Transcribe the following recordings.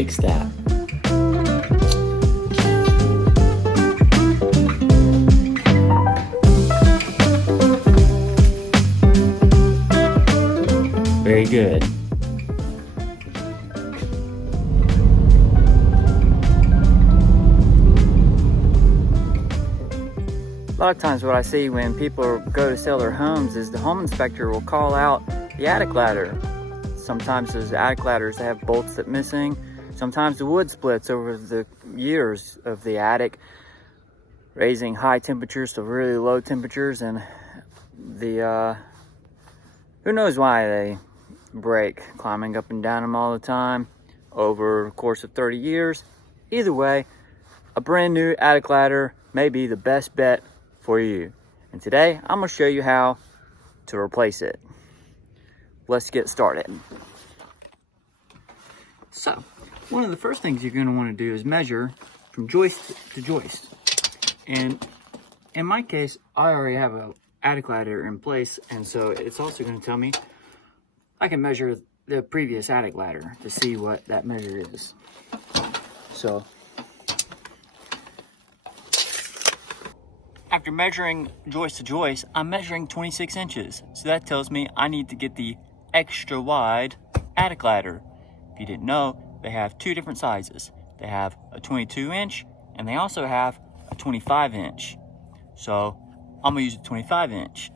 fix that. Very good. A lot of times what I see when people go to sell their homes is the home inspector will call out the attic ladder. Sometimes those attic ladders have bolts that are missing. Sometimes the wood splits over the years of the attic, raising high temperatures to really low temperatures, and the who knows why they break, climbing up and down them all the time over the course of 30 years. Either way, a brand new attic ladder may be the best bet for you. And today I'm going to show you how to replace it. Let's get started. So, one of the first things you're going to want to do is measure from joist to joist. And in my case, I already have an attic ladder in place, and so it's also going to tell me I can measure the previous attic ladder to see what that measure is. So, after measuring joist to joist, I'm measuring 26 inches. So that tells me I need to get the extra wide attic ladder. If you didn't know, they have two different sizes. They have a 22 inch and they also have a 25 inch. So I'm gonna use a 25 inch.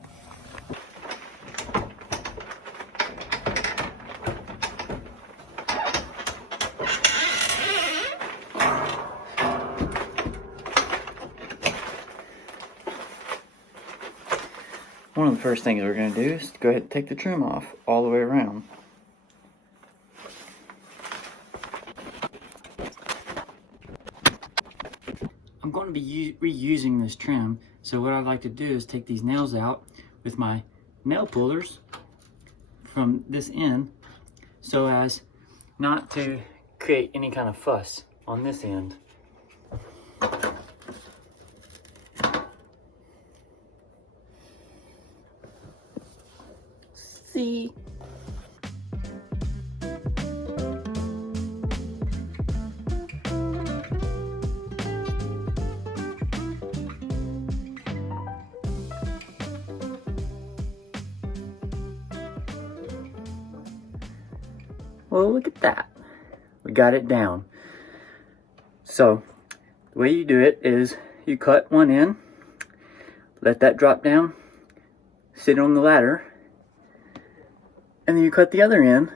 One of the first things we're going to do is go ahead and take the trim off all the way around. I'm going to be reusing this trim, so what I'd like to do is take these nails out with my nail pullers from this end so as not to create any kind of fuss on this end. See? Well, look at that. We got it down. So, the way you do it is you cut one end, let that drop down, sit on the ladder, and then you cut the other end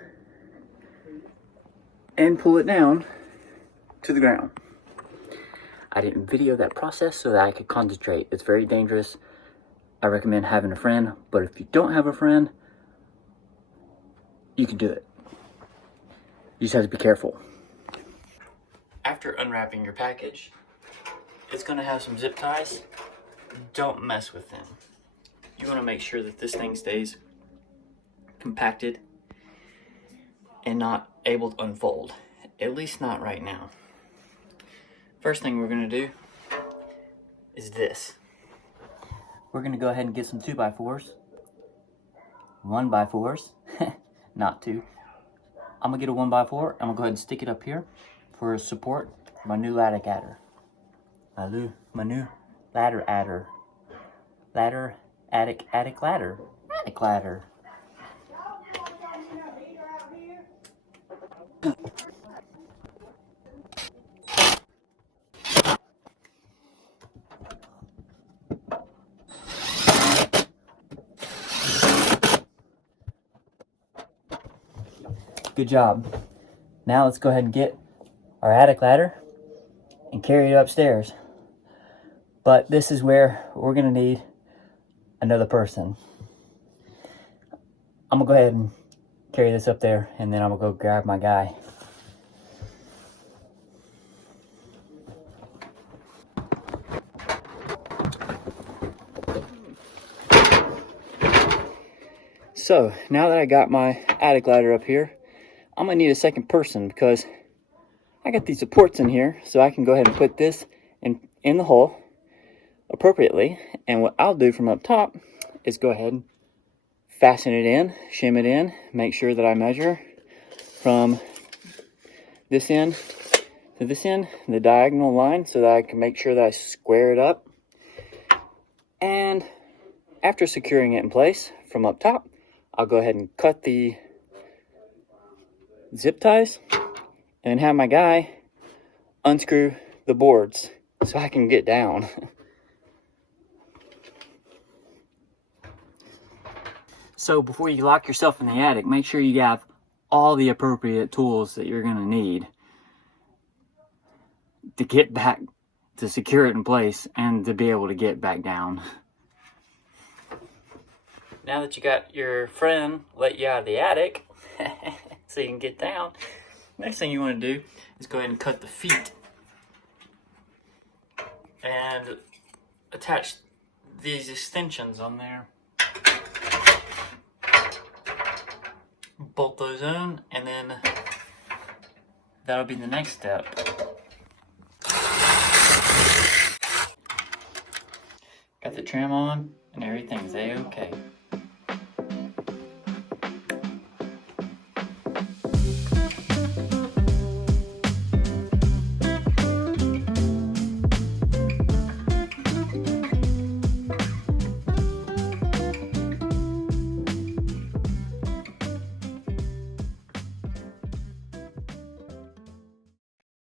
and pull it down to the ground. I didn't video that process so that I could concentrate. It's very dangerous. I recommend having a friend, but if you don't have a friend, you can do it. You just have to be careful. After unwrapping your package, it's gonna have some zip ties. Don't mess with them. You wanna make sure that this thing stays compacted and not able to unfold, at least not right now. First thing we're going to do is this. We're going to go ahead and get some 2x4s, 1x4s, not two. I'm going to get a 1x4. I'm going to go ahead and stick it up here for support for my new ladder adder. My new ladder adder. Attic ladder. Good job. Now let's go ahead and get our attic ladder and carry it upstairs. But this is where we're gonna need another person. I'm gonna go ahead and carry this up there, and then I'm gonna go grab my guy. So now that I got my attic ladder up here, I'm gonna need a second person because I got these supports in here, so I can go ahead and put this in the hole appropriately. And what I'll do from up top is go ahead and fasten it in, shim it in, make sure that I measure from this end to this end, the diagonal line, so that I can make sure that I square it up. And after securing it in place from up top, I'll go ahead and cut the zip ties and have my guy unscrew the boards so I can get down. So before you lock yourself in the attic, make sure you have all the appropriate tools that you're gonna need to get back, to secure it in place, and to be able to get back down. Now that you got your friend let you out of the attic, so you can get down, next thing you want to do is go ahead and cut the feet and attach these extensions on there. Bolt those on, and then that'll be the next step. Got the trim on and everything's a-okay.